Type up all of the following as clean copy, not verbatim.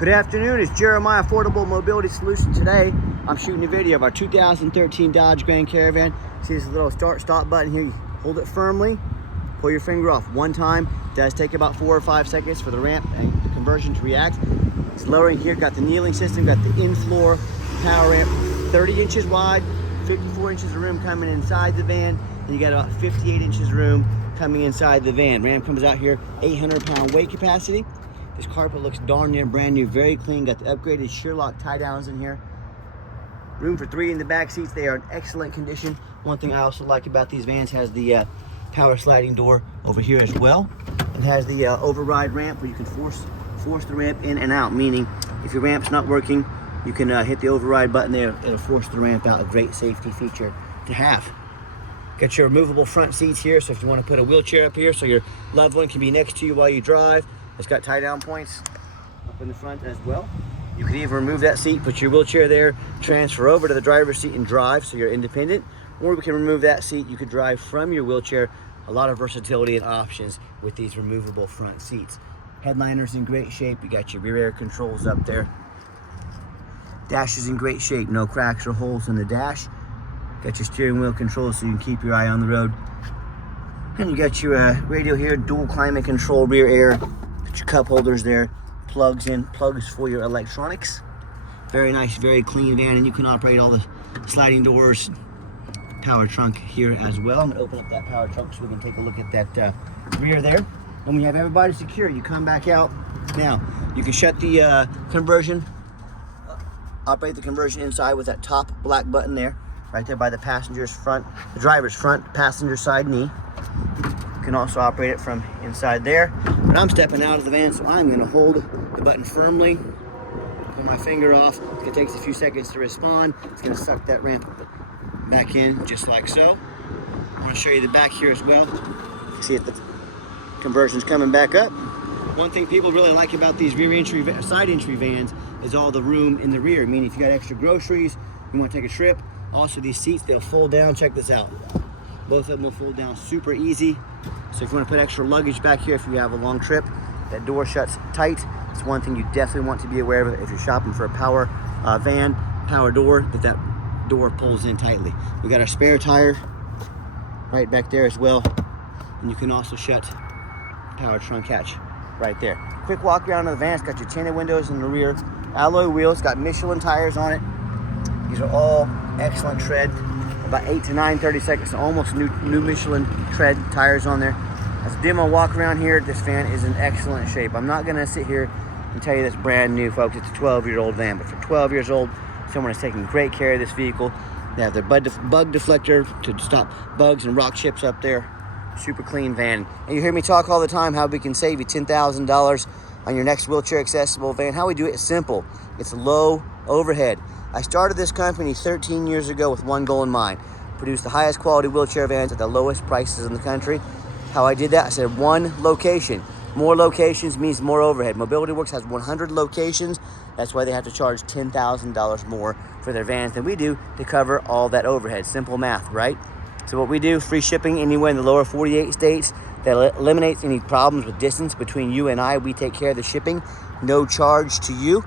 Good afternoon, it's Jeremiah Affordable Mobility Solutions. Today, I'm shooting a video of our 2013 Dodge Grand Caravan. See this little start-stop button here? You hold it firmly, pull your finger off one time. It does take about 4 or 5 seconds for the ramp and the conversion to react. It's lowering here, got the kneeling system, got the in-floor power ramp, 30 inches wide, 54 inches of room coming inside the van, and you got about 58 inches room coming inside the van. Ramp comes out here, 800-pound weight capacity. This carpet looks darn near brand new, very clean. Got the upgraded Sherlock tie downs in here. Room for 3 in the back seats. They are in excellent condition. One thing I also like about these vans has the power sliding door over here as well. It has the override ramp where you can force the ramp in and out, meaning if your ramp's not working, you can hit the override button there. It'll force the ramp out. A great safety feature to have. Got your removable front seats here, so if you want to put a wheelchair up here so your loved one can be next to you while you drive. It's got tie down points up in the front as well. You can either remove that seat, put your wheelchair there, transfer over to the driver's seat and drive so you're independent, or we can remove that seat. You could drive from your wheelchair. A lot of versatility and options with these removable front seats. Headliner's in great shape. You got your rear air controls up there. Dash is in great shape. No cracks or holes in the dash. Got your steering wheel controls so you can keep your eye on the road. And you got your radio here, dual climate control, rear air. Got your cup holders there, plugs for your electronics. Very nice, very clean van, and you can operate all the sliding doors, power trunk here as well. I'm gonna open up that power trunk so we can take a look at that rear there. When we have everybody secure, you come back out. Now, you can shut the conversion, operate the conversion inside with that top black button there, right there by the passenger's front, the driver's front passenger side knee. You can also operate it from inside there. But I'm stepping out of the van, so I'm going to hold the button firmly, put my finger off. It takes a few seconds to respond. It's going to suck that ramp back in just like so. I want to show you the back here as well. See if the conversion's coming back up. One thing people really like about these side entry vans is all the room in the rear. Meaning if you got extra groceries, you want to take a trip. Also these seats, they'll fold down. Check this out. Both of them will fold down super easy. So if you want to put extra luggage back here if you have a long trip, that door shuts tight. It's one thing you definitely want to be aware of if you're shopping for a power van, power door, that door pulls in tightly. We got our spare tire right back there as well. And you can also shut the power trunk hatch right there. Quick walk around of the van. It's got your tinted windows in the rear, alloy wheels, got Michelin tires on it. These are all excellent tread. About 8 to 9 30 seconds, almost new Michelin tread tires on there. As a demo walk around here, this van is in excellent shape. I'm not gonna sit here and tell you that's brand new, folks. It's a 12-year-old van, but for 12 years old, someone is taking great care of this vehicle. They have their bug deflector to stop bugs and rock chips up there. Super clean van. And you hear me talk all the time how we can save you $10,000 on your next wheelchair accessible van. How we do it is simple. It's low overhead. I started this company 13 years ago with one goal in mind: produce the highest quality wheelchair vans at the lowest prices in the country. How I did that, I said one location. More locations means more overhead. Mobility Works has 100 locations. That's why they have to charge $10,000 more for their vans than we do to cover all that overhead. Simple math, right? So what we do, free shipping anywhere in the lower 48 states. That eliminates any problems with distance between you and I. We take care of the shipping, no charge to you.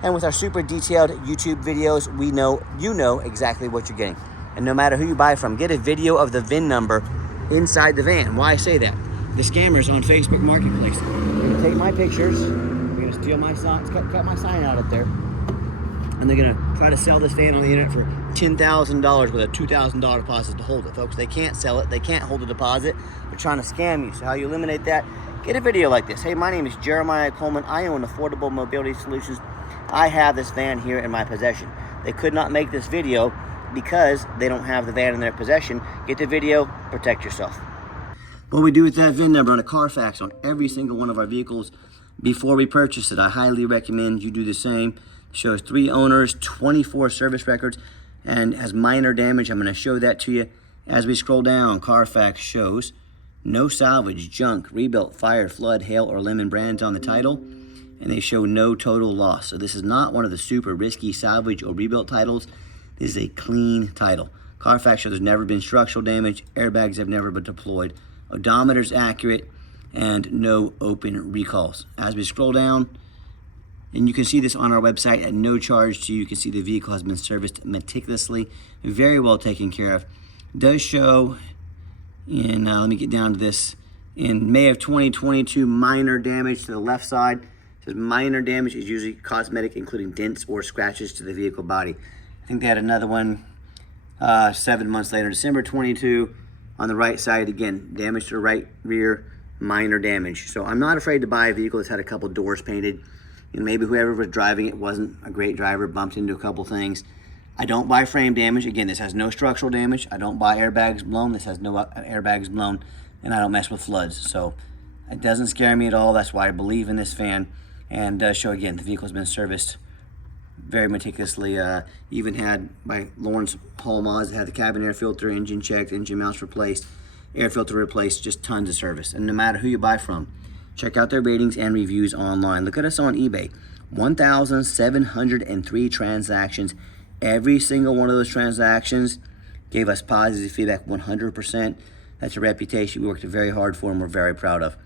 And with our super detailed YouTube videos, we know you know exactly what you're getting. And no matter who you buy from, get a video of the VIN number inside the van. Why I say that? The scammers on Facebook Marketplace. They're gonna take my pictures, they're gonna steal my signs, cut my sign out up there, and they're gonna try to sell this van on the internet for $10,000 with a $2,000 deposit to hold it. Folks, they can't sell it, they can't hold a deposit. They're trying to scam you. So how you eliminate that? Get a video like this. Hey, my name is Jeremiah Coleman. I own Affordable Mobility Solutions. I have this van here in my possession. They could not make this video because they don't have the van in their possession. Get the video, protect yourself. What we do with that VIN number on a Carfax on every single one of our vehicles before we purchase it, I highly recommend you do the same. It shows 3 owners, 24 service records, and has minor damage. I'm going to show that to you as we scroll down. Carfax shows no salvage, junk, rebuilt, fire, flood, hail, or lemon brands on the title. And they show no total loss. So this is not one of the super risky salvage or rebuilt titles. This is a clean title. Carfax shows there's never been structural damage, airbags have never been deployed, odometer's accurate, and no open recalls. As we scroll down, And you can see this on our website at no charge to you. You can see the vehicle has been serviced meticulously, very well taken care of. It does show in, let me get down to this, in May of 2022, minor damage to the left side. It says minor damage is usually cosmetic, including dents or scratches to the vehicle body. I think they had another one 7 months later, December 22, on the right side, again, damage to the right rear, minor damage. So I'm not afraid to buy a vehicle that's had a couple doors painted. And maybe whoever was driving it wasn't a great driver, bumped into a couple things. I don't buy frame damage. Again, this has no structural damage. I don't buy airbags blown. This has no airbags blown. And I don't mess with floods. So it doesn't scare me at all. That's why I believe in this van. And does show, again, the vehicle's been serviced very meticulously. Even had by Lawrence Hall Mods, had the cabin air filter, engine checked, engine mounts replaced, air filter replaced, just tons of service. And no matter who you buy from, check out their ratings and reviews online. Look at us on eBay. 1,703 transactions. Every single one of those transactions gave us positive feedback, 100%. That's a reputation we worked very hard for and we're very proud of.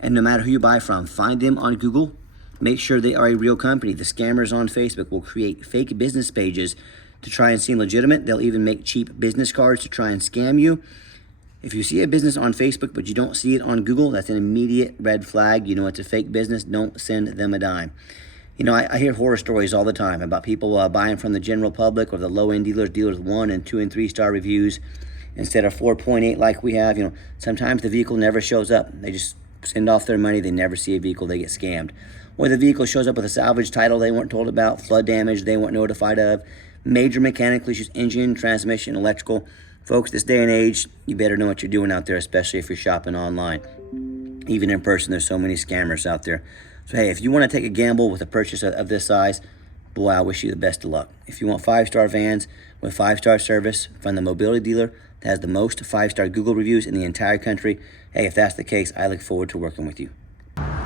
And no matter who you buy from, find them on Google. Make sure they are a real company. The scammers on Facebook will create fake business pages to try and seem legitimate. They'll even make cheap business cards to try and scam you. If you see a business on Facebook but you don't see it on Google, that's an immediate red flag. You know it's a fake business. Don't send them a dime. You know, I hear horror stories all the time about people buying from the general public or the low-end dealers with 1 and 2 and 3 star reviews instead of 4.8 like we have. You know, sometimes the vehicle never shows up. They just send off their money. They never see a vehicle. They get scammed. Or the vehicle shows up with a salvage title they weren't told about, flood damage they weren't notified of, major mechanical issues, engine, transmission, electrical. Folks, this day and age, you better know what you're doing out there, especially if you're shopping online. Even in person, there's so many scammers out there. So hey, if you want to take a gamble with a purchase of this size, boy, I wish you the best of luck. If you want 5-star vans with 5-star service, find the mobility dealer that has the most 5-star Google reviews in the entire country. Hey, if that's the case, I look forward to working with you.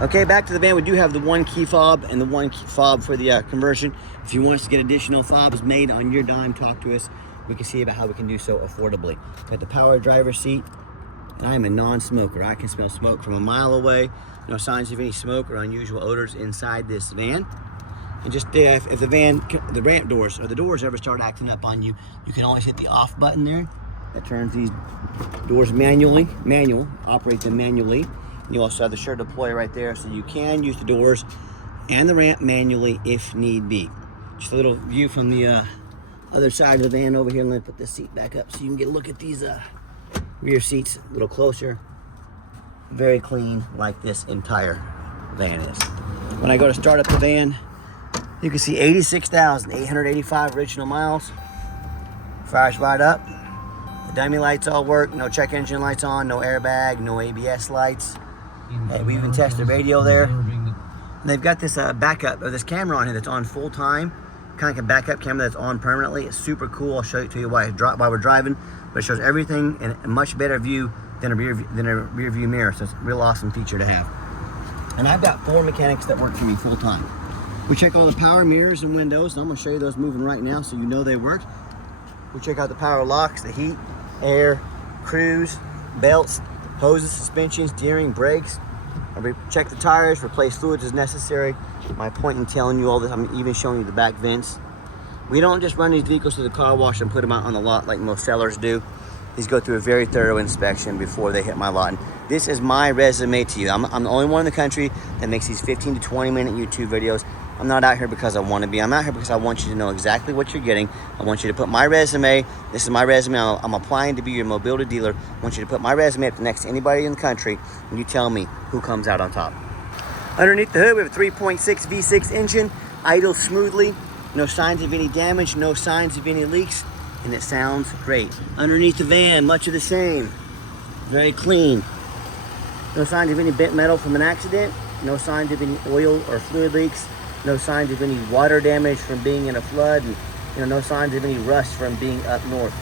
Okay, back to the van. We do have the 1 key fob and the 1 key fob for the conversion. If you want us to get additional fobs made on your dime, talk to us. We can see about how we can do so affordably. Got the power driver's seat, and I am a non-smoker. I can smell smoke from a mile away. No signs of any smoke or unusual odors inside this van. And just if the ramp doors or the doors ever start acting up on you, you can always hit the off button there. That turns these doors manual, operate them manually. You also have the sure deploy right there, so you can use the doors and the ramp manually if need be. Just a little view from the other side of the van over here. Let me put this seat back up so you can get a look at these rear seats a little closer. Very clean, like this entire van is. When I go to start up the van, you can see 86,885 original miles. Fires right up. The dummy lights all work. No check engine lights on, no airbag, no ABS lights. Hey, we even tested the radio there. And they've got this backup, or this camera on here that's on full time. Kind of like a backup camera that's on permanently. It's super cool. I'll show it to you while we're driving. But it shows everything in a much better view than a rear view mirror. So it's a real awesome feature to have. And I've got 4 mechanics that work for me full time. We check all the power mirrors and windows, and I'm gonna show you those moving right now so you know they work. We check out the power locks, the heat, air, cruise, belts, hoses, suspension, steering, brakes. We check the tires, replace fluids as necessary. My point in telling you all this, I'm even showing you the back vents. We don't just run these vehicles to the car wash and put them out on the lot like most sellers do. These go through a very thorough inspection before they hit my lot. And this is my resume to you. I'm the only one in the country that makes these 15 to 20 minute YouTube videos. I'm not out here because I want to be. I'm out here because I want you to know exactly what you're getting. I want you to put my resume. This is my resume. I'm applying to be your mobility dealer. I want you to put my resume up next to anybody in the country, and you tell me who comes out on top. Underneath the hood, we have a 3.6 V6 engine, idles smoothly. No signs of any damage, no signs of any leaks, and it sounds great. Underneath the van, much of the same. Very clean. No signs of any bent metal from an accident. No signs of any oil or fluid leaks. No signs of any water damage from being in a flood. And, no signs of any rust from being up north.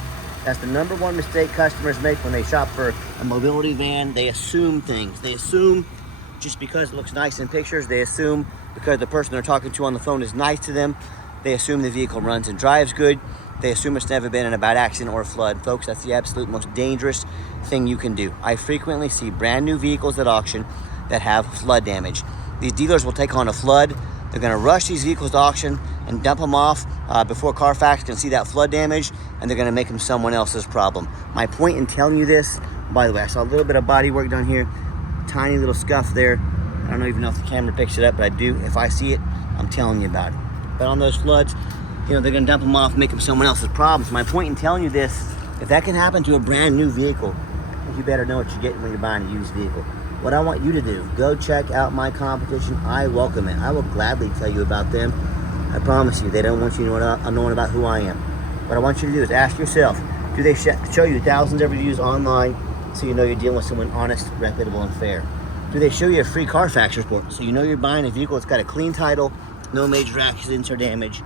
That's the #1 mistake customers make when they shop for a mobility van. They assume things. They assume just because it looks nice in pictures. They assume because the person they're talking to on the phone is nice to them. They assume the vehicle runs and drives good. They assume it's never been in a bad accident or a flood. Folks, that's the absolute most dangerous thing you can do. I frequently see brand new vehicles at auction that have flood damage. These dealers will take on a flood They're gonna rush these vehicles to auction and dump them off before Carfax can see that flood damage, and they're gonna make them someone else's problem. My point in telling you this, by the way, I saw a little bit of body work done here, tiny little scuff there. I don't even know if the camera picks it up, but I do. If I see it, I'm telling you about it. But on those floods, you know, they're gonna dump them off, make them someone else's problem. So my point in telling you this, if that can happen to a brand new vehicle, you better know what you're getting when you're buying a used vehicle. What I want you to do, go check out my competition. I welcome it. I will gladly tell you about them. I promise you, they don't want you knowing about who I am. What I want you to do is ask yourself, do they show you thousands of reviews online so you know you're dealing with someone honest, reputable, and fair? Do they show you a free Carfax report so you know you're buying a vehicle that's got a clean title, no major accidents or damage,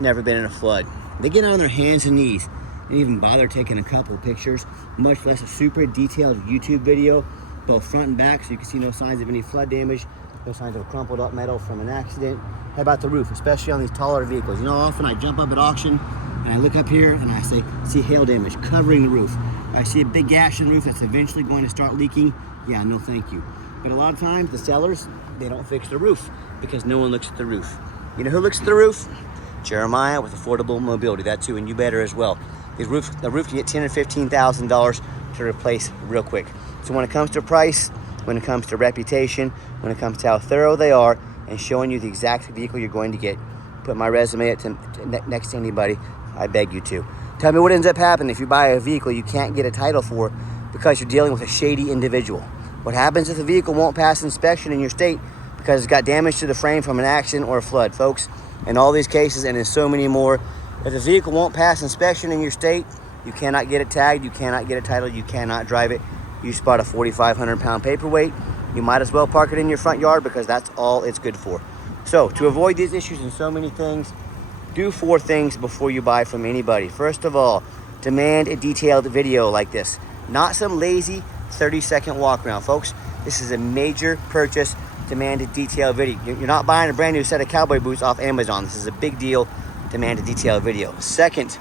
never been in a flood? They get on their hands and knees and even bother taking a couple of pictures, much less a super detailed YouTube video, both front and back, so you can see no signs of any flood damage, no signs of crumpled up metal from an accident. How about the roof, especially on these taller vehicles? You know, often I jump up at auction and I look up here and I see hail damage covering the roof. I see a big gash in the roof that's eventually going to start leaking. Yeah, no thank you. But a lot of times the sellers, they don't fix the roof because no one looks at the roof. You know who looks at the roof? Jeremiah with Affordable Mobility. That too, and you better as well. The roof can get $10,000 or $15,000 to replace real quick. So when it comes to price, when it comes to reputation, when it comes to how thorough they are and showing you the exact vehicle you're going to get, put my resume next to anybody, I beg you to. Tell me what ends up happening if you buy a vehicle you can't get a title for because you're dealing with a shady individual. What happens if the vehicle won't pass inspection in your state because it's got damage to the frame from an accident or a flood, folks? In all these cases, and in so many more, if the vehicle won't pass inspection in your state, you cannot get it tagged, you cannot get a title, you cannot drive it. You spot a 4,500 pound paperweight, you might as well park it in your front yard because that's all it's good for. So to avoid these issues and so many things, do 4 things before you buy from anybody. First of all, demand a detailed video like this, not some lazy 30-second walk around, folks. This is a major purchase. Demand a detailed video. You're not buying a brand new set of cowboy boots off Amazon. This is a big deal. Demand a detailed video. Second,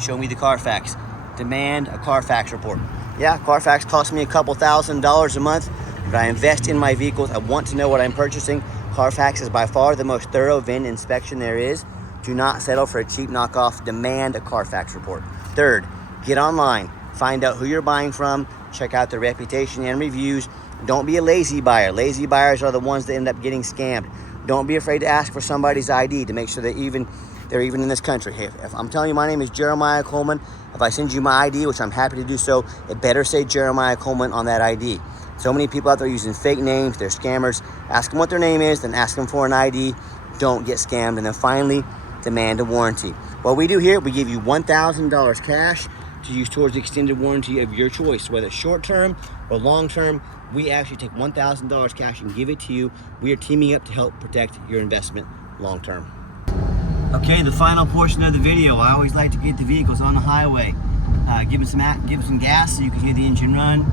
show me the Carfax. Demand a Carfax report. Yeah, Carfax costs me a couple $1,000s a month, but I invest in my vehicles. I want to know what I'm purchasing. Carfax is by far the most thorough VIN inspection there is. Do not settle for a cheap knockoff. Demand a Carfax report. Third, get online. Find out who you're buying from. Check out their reputation and reviews. Don't be a lazy buyer. Lazy buyers are the ones that end up getting scammed. Don't be afraid to ask for somebody's ID to make sure they're even in this country. Hey, if I'm telling you my name is Jeremiah Coleman, if I send you my ID, which I'm happy to do so, it better say Jeremiah Coleman on that ID. So many people out there using fake names, they're scammers. Ask them what their name is, then ask them for an ID. Don't get scammed. And then finally, demand a warranty. What we do here, we give you $1,000 cash to use towards the extended warranty of your choice, whether it's short-term or long-term. We actually take $1,000 cash and give it to you. We are teaming up to help protect your investment long-term. Okay, the final portion of the video. I always like to get the vehicles on the highway. Give them some gas so you can hear the engine run,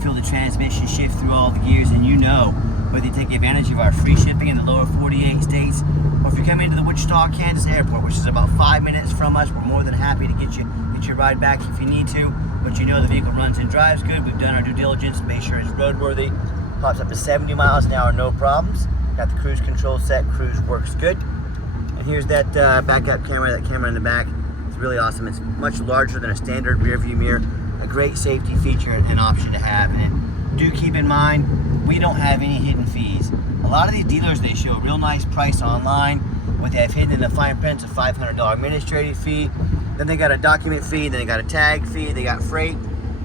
feel the transmission shift through all the gears, and you know whether you take advantage of our free shipping in the lower 48 states, or if you're coming into the Wichita, Kansas airport, which is about 5 minutes from us, we're more than happy to get your ride back if you need to. But you know the vehicle runs and drives good. We've done our due diligence to make sure it's roadworthy. Pops up to 70 miles an hour, no problems. Got the cruise control set, cruise works good. And here's that backup camera, that camera in the back. It's really awesome. It's much larger than a standard rear view mirror. A great safety feature and option to have. And do keep in mind, we don't have any hidden fees. A lot of these dealers, they show a real nice price online. What they have hidden in the fine print is a $500 administrative fee. Then they got a document fee, then they got a tag fee, they got freight,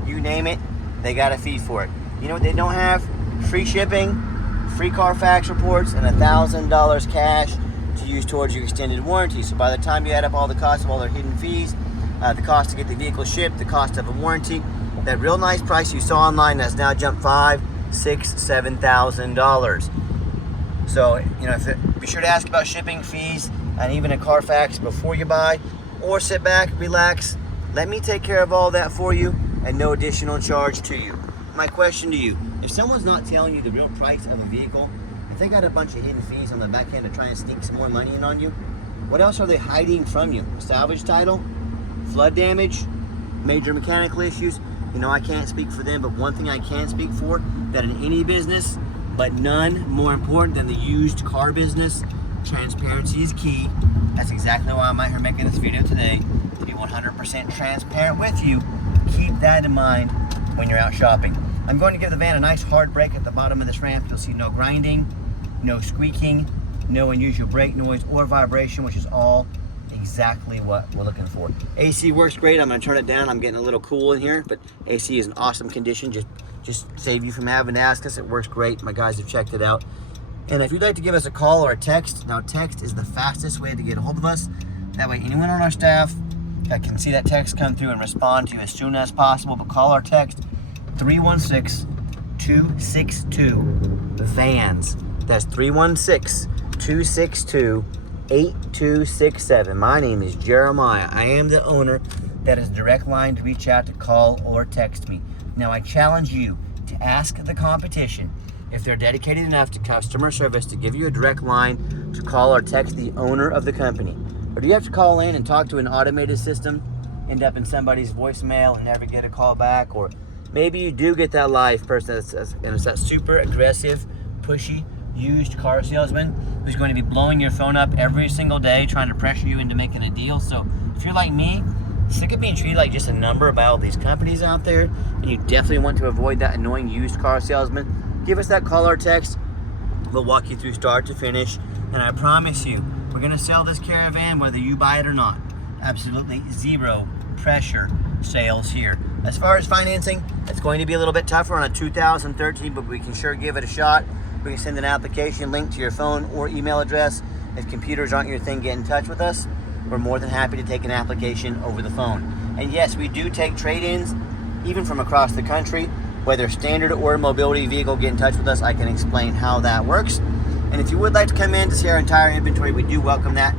you name it, they got a fee for it. You know what they don't have? Free shipping, free Carfax reports, and $1,000 cash to use towards your extended warranty. So by the time you add up all the costs of all their hidden fees, the cost to get the vehicle shipped, the cost of a warranty, that real nice price you saw online has now jumped $5,000, $6,000, $7,000. So, you know, be sure to ask about shipping fees and even a Carfax before you buy, or sit back, relax, let me take care of all that for you and no additional charge to you. My question to you, if someone's not telling you the real price of a vehicle, if they got a bunch of hidden fees on the back end to try and sneak some more money in on you, what else are they hiding from you? Salvage title, flood damage, major mechanical issues? You know, I can't speak for them, but one thing I can speak for, that in any business, but none more important than the used car business. Transparency is key. That's exactly why I'm out here making this video today, to be 100% transparent with you. Keep that in mind when you're out shopping. I'm going to give the van a nice hard brake at the bottom of this ramp. You'll see no grinding, no squeaking, no unusual brake noise or vibration, which is all exactly what we're looking for. AC works great. I'm going to turn it down. I'm getting a little cool in here, but AC is in awesome condition. Just save you from having to ask us. It works great. My guys have checked it out. And if you'd like to give us a call or a text, now text is the fastest way to get a hold of us. That way anyone on our staff can see that text come through and respond to you as soon as possible. But call or text 316-262-VANS. That's 316-262-8267. My name is Jeremiah. I am the owner. That is a direct line to reach out, to call or text me. Now I challenge you to ask the competition if they're dedicated enough to customer service to give you a direct line to call or text the owner of the company. Or do you have to call in and talk to an automated system, end up in somebody's voicemail and never get a call back? Or maybe you do get that live person and it's that super aggressive, pushy, used car salesman who's going to be blowing your phone up every single day trying to pressure you into making a deal. So if you're like me, sick of being treated like just a number by all these companies out there, and you definitely want to avoid that annoying used car salesman, give us that call or text. We'll walk you through start to finish, and I promise you, we're going to sell this Caravan whether you buy it or not. Absolutely zero pressure sales here. As far as financing, it's going to be a little bit tougher on a 2013, but we can sure give it a shot. We can send an application link to your phone or email address. If computers aren't your thing, get in touch with us. We're more than happy to take an application over the phone. And yes, we do take trade-ins, even from across the country. Whether standard or mobility vehicle, get in touch with us. I can explain how that works. And if you would like to come in to see our entire inventory, we do welcome that.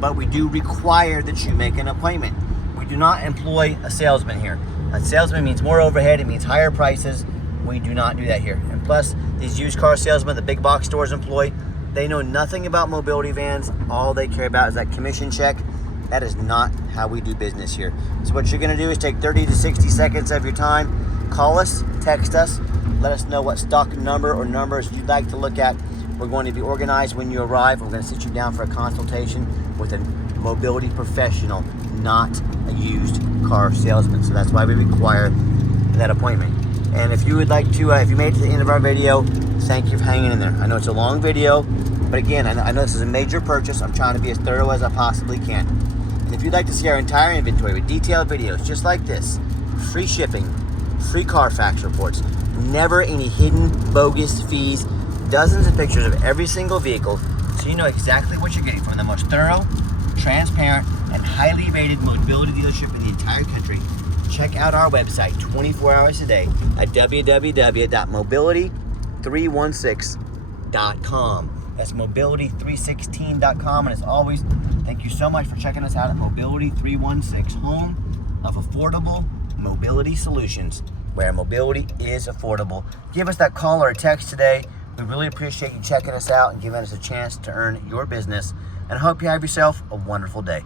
But we do require that you make an appointment. We do not employ a salesman here. A salesman means more overhead. It means higher prices. We do not do that here. And plus, these used car salesmen, the big box stores employ, they know nothing about mobility vans. All they care about is that commission check. That is not how we do business here. So what you're gonna do is take 30 to 60 seconds of your time, call us, text us, let us know what stock number or numbers you'd like to look at. We're going to be organized when you arrive. We're gonna sit you down for a consultation with a mobility professional, not a used car salesman. So that's why we require that appointment. And if you would like to, if you made it to the end of our video, thank you for hanging in there. I know it's a long video, but again, I know this is a major purchase. I'm trying to be as thorough as I possibly can. And if you'd like to see our entire inventory with detailed videos just like this, free shipping, free Carfax reports, never any hidden bogus fees, dozens of pictures of every single vehicle, so you know exactly what you're getting from the most thorough, transparent, and highly rated mobility dealership in the entire country, check out our website 24 hours a day at www.mobility316.com. That's mobility316.com. And as always, thank you so much for checking us out at Mobility 316, home of affordable mobility solutions, where mobility is affordable. Give us that call or a text today. We really appreciate you checking us out and giving us a chance to earn your business. And I hope you have yourself a wonderful day.